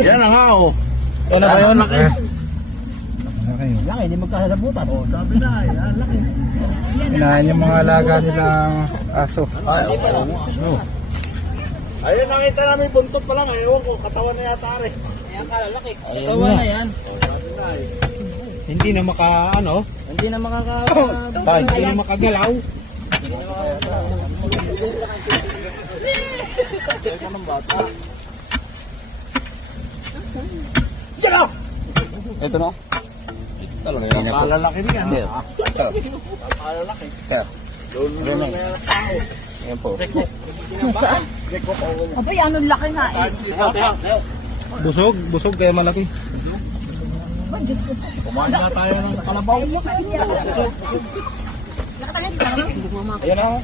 Yan na nga oh. Ano ba yun? Laki. Laki, hindi magkahalabutas. Oh, sabi na, yan laki. Inahan yung mga alaga nilang aso. Ay, oh. Ayun, nakita namin buntot pa lang. Ewan ko, katawan na yata rin. Ayan kalalaki. Katawan na yan. Sabi na eh. Hindi na Hindi na hindi na makagalaw. Ito no? Talaga yan. Kalalaki niyan. Kalalaki. Doon na yan. Ayan po. Nasaan? Abay, anong laki nga eh. Busog kaya malaki. Kumain na tayo ng kalabaw. Ayan na.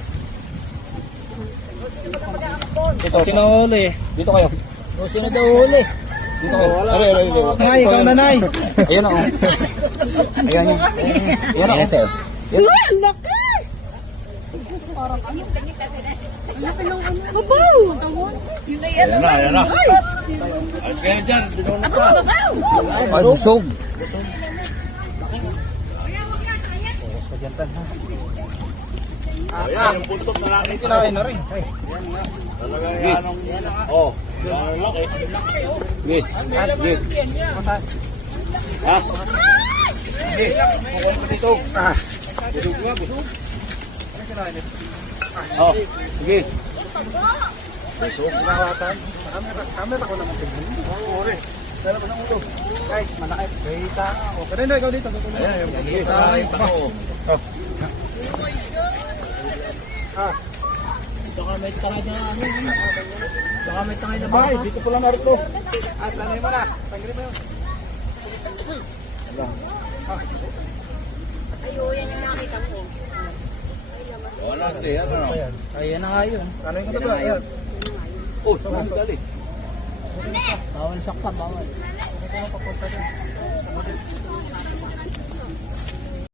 Ito, sino huli? Dito kayo. O, sino daw huli? Dito kayo. Aray. Nay, ikaw na nay. Ayan na. Ayan yun. Ayan na. Ito. Uy, laki! Parang ayun, ganyan kasi na. Laki ng ano. Babaw! Yun na yan. Ayan na, ayan na. Ayos kayo dyan. Binunod ka. Babaw! Ay, busog. Ayan, yung buntot na laki. Kinain na rin. Talaga yan ang... Oh, yan laki. Yes. Yes. Ha? Oh, sige. Camera ko naman tingnan. Oo, rin. Dala ba ng ulo? Guys, malaki. Kita. O, kanina ikaw dito. Ayan, yung kita ko. Baka may tangay na ano. Baka may tangay na Bay, dito pala narito. At lanay mo na. Tanggalin mo yun. Ayun, yan yung nakita ko. Wala, yan ano. Ayan na nga yun. Ano yung katabi? Ayan. Oh, saan dali? Bawal sakta, bawal.